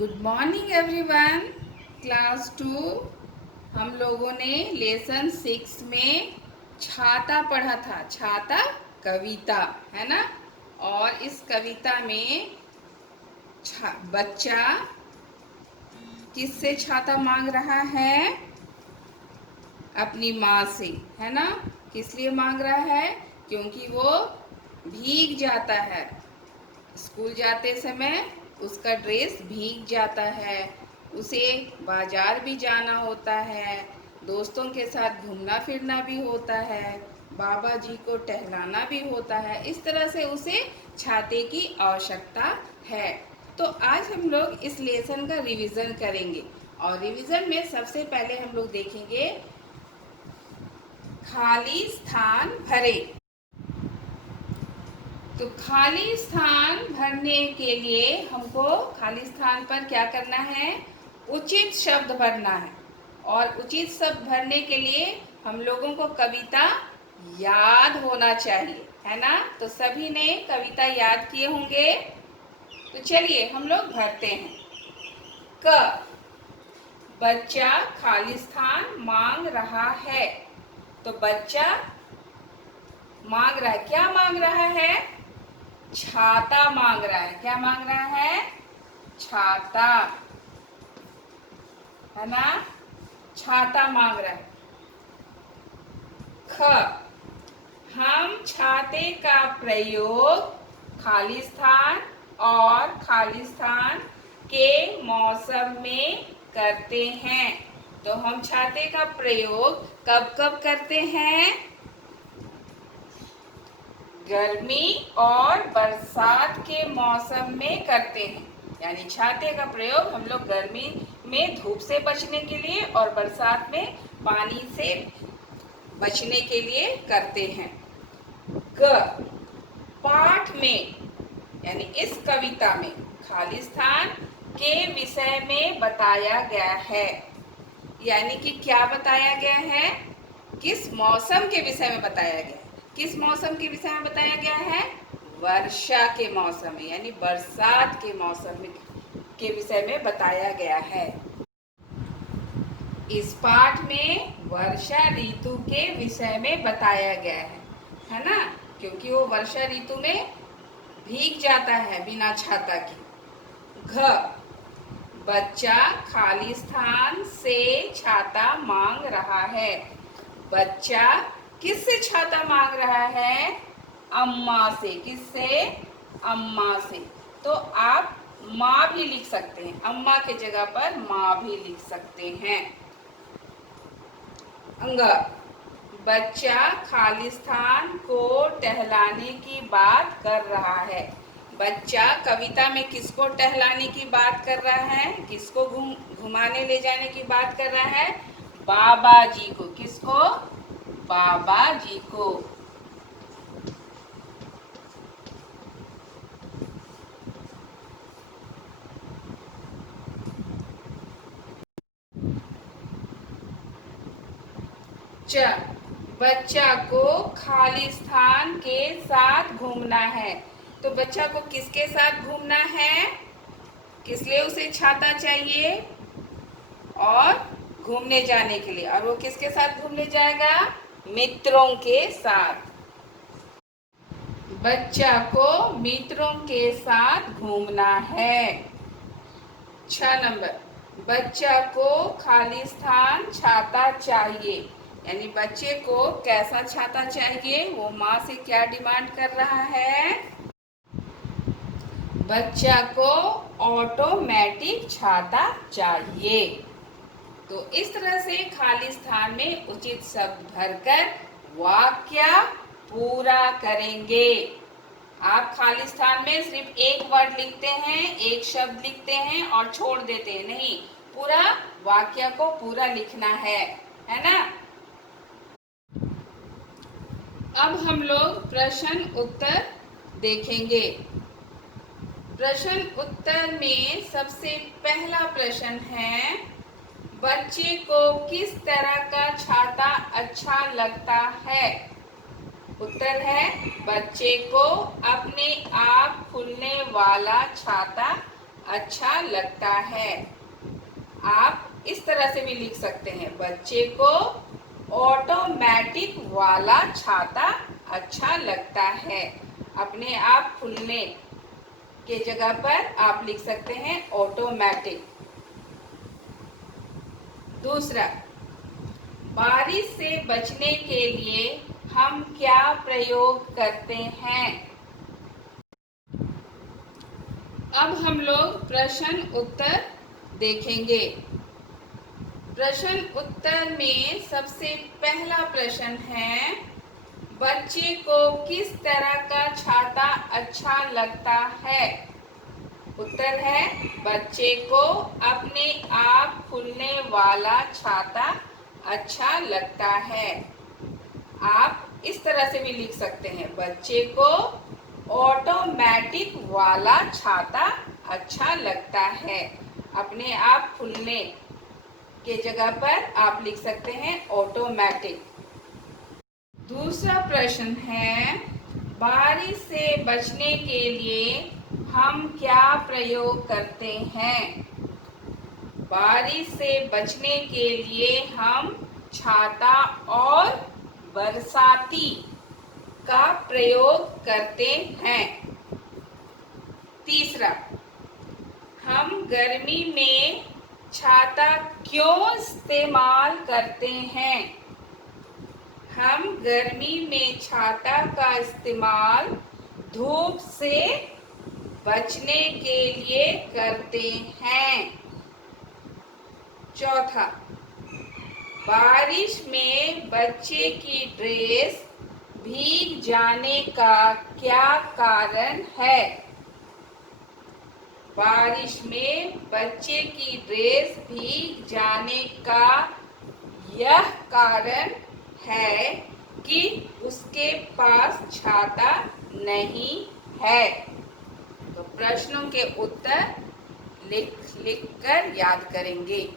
Good morning everyone. Class 2 हम लोगों ने लेसन 6 में छाता पढ़ा था। छाता कविता है ना। और इस कविता में बच्चा किससे छाता मांग रहा है? अपनी माँ से, है ना। किस लिए मांग रहा है? क्योंकि वो भीग जाता है। स्कूल जाते समय उसका ड्रेस भीग जाता है। उसे बाजार भी जाना होता है, दोस्तों के साथ घूमना फिरना भी होता है, बाबा जी को टहलाना भी होता है। इस तरह से उसे छाते की आवश्यकता है। तो आज हम लोग इस लेसन का रिवीजन करेंगे और रिवीजन में सबसे पहले हम लोग देखेंगे खाली स्थान भरे। तो खाली स्थान भरने के लिए हमको खाली स्थान पर क्या करना है? उचित शब्द भरना है। और उचित शब्द भरने के लिए हम लोगों को कविता याद होना चाहिए, है ना। तो सभी ने कविता याद किए होंगे। तो चलिए हम लोग भरते हैं। क, बच्चा खाली स्थान मांग रहा है। तो बच्चा मांग रहा है, क्या मांग रहा है? छाता मांग रहा है। क्या मांग रहा है? छाता, है ना। छाता मांग रहा है। ख, हम छाते का प्रयोग खाली स्थान और खाली स्थान के मौसम में करते हैं। तो हम छाते का प्रयोग कब कब करते हैं? गर्मी और बरसात के मौसम में करते हैं। यानी छाते का प्रयोग हम लोग गर्मी में धूप से बचने के लिए और बरसात में पानी से बचने के लिए करते हैं। ग, पाठ में यानी इस कविता में खाली स्थान के विषय में बताया गया है। यानी कि क्या बताया गया है? किस मौसम के विषय में बताया गया है? किस मौसम के विषय में बताया गया है? वर्षा के मौसम में, यानी बरसात के मौसम में के विषय में बताया गया है। इस पाठ में वर्षा ऋतु के विषय में बताया गया है ना। क्योंकि वो वर्षा ऋतु में भीग जाता है बिना छाता के। घ, बच्चा खाली स्थान से छाता मांग रहा है। बच्चा किससे छाता मांग रहा है? अम्मा से। किससे? अम्मा से। तो आप माँ भी लिख सकते हैं, अम्मा के जगह पर माँ भी लिख सकते हैं। अंग, बच्चा खाली स्थान को टहलाने की बात कर रहा है। बच्चा कविता में किसको टहलाने की बात कर रहा है? किसको घुमाने ले जाने की बात कर रहा है? बाबा जी को। किसको? बाबा जी को। च, बच्चा को खाली स्थान के साथ घूमना है। तो बच्चा को किसके साथ घूमना है? किस लिए उसे छाता चाहिए? और घूमने जाने के लिए। और वो किसके साथ घूमने जाएगा? मित्रों के साथ। बच्चा को मित्रों के साथ घूमना है। 6 नंबर, बच्चा को खाली स्थान छाता चाहिए। यानी बच्चे को कैसा छाता चाहिए? वो माँ से क्या डिमांड कर रहा है? बच्चा को ऑटोमेटिक छाता चाहिए। तो इस तरह से खाली स्थान में उचित शब्द भरकर वाक्य पूरा करेंगे। आप खाली स्थान में सिर्फ एक वर्ड लिखते हैं, एक शब्द लिखते हैं और छोड़ देते हैं, नहीं, पूरा वाक्य को पूरा लिखना है ना। अब हम लोग प्रश्न उत्तर देखेंगे। प्रश्न उत्तर में सबसे पहला प्रश्न है, बच्चे को किस तरह का छाता अच्छा लगता है? उत्तर है, बच्चे को अपने आप खुलने वाला छाता अच्छा लगता है। आप इस तरह से भी लिख सकते हैं, बच्चे को ऑटोमेटिक वाला छाता अच्छा लगता है। अपने आप खुलने के जगह पर आप लिख सकते हैं ऑटोमेटिक। दूसरा, बारिश से बचने के लिए हम क्या प्रयोग करते हैं? अब हम लोग प्रश्न उत्तर देखेंगे। प्रश्न उत्तर में सबसे पहला प्रश्न है, बच्चे को किस तरह का छाता अच्छा लगता है? उत्तर है, बच्चे को अपने आप खुलने वाला छाता अच्छा लगता है। आप इस तरह से भी लिख सकते हैं, बच्चे को ऑटोमेटिक वाला छाता अच्छा लगता है। अपने आप खुलने के जगह पर आप लिख सकते हैं ऑटोमेटिक। दूसरा प्रश्न है, बारिश से बचने के लिए हम क्या प्रयोग करते हैं? बारिश से बचने के लिए हम छाता और बरसाती का प्रयोग करते हैं। तीसरा, हम गर्मी में छाता क्यों इस्तेमाल करते हैं? हम गर्मी में छाता का इस्तेमाल धूप से बचने के लिए करते हैं। चौथा, बारिश में बच्चे की ड्रेस भीग जाने का क्या कारण है? बारिश में बच्चे की ड्रेस भीग जाने का यह कारण है कि उसके पास छाता नहीं है। तो प्रश्नों के उत्तर लिख कर याद करेंगे।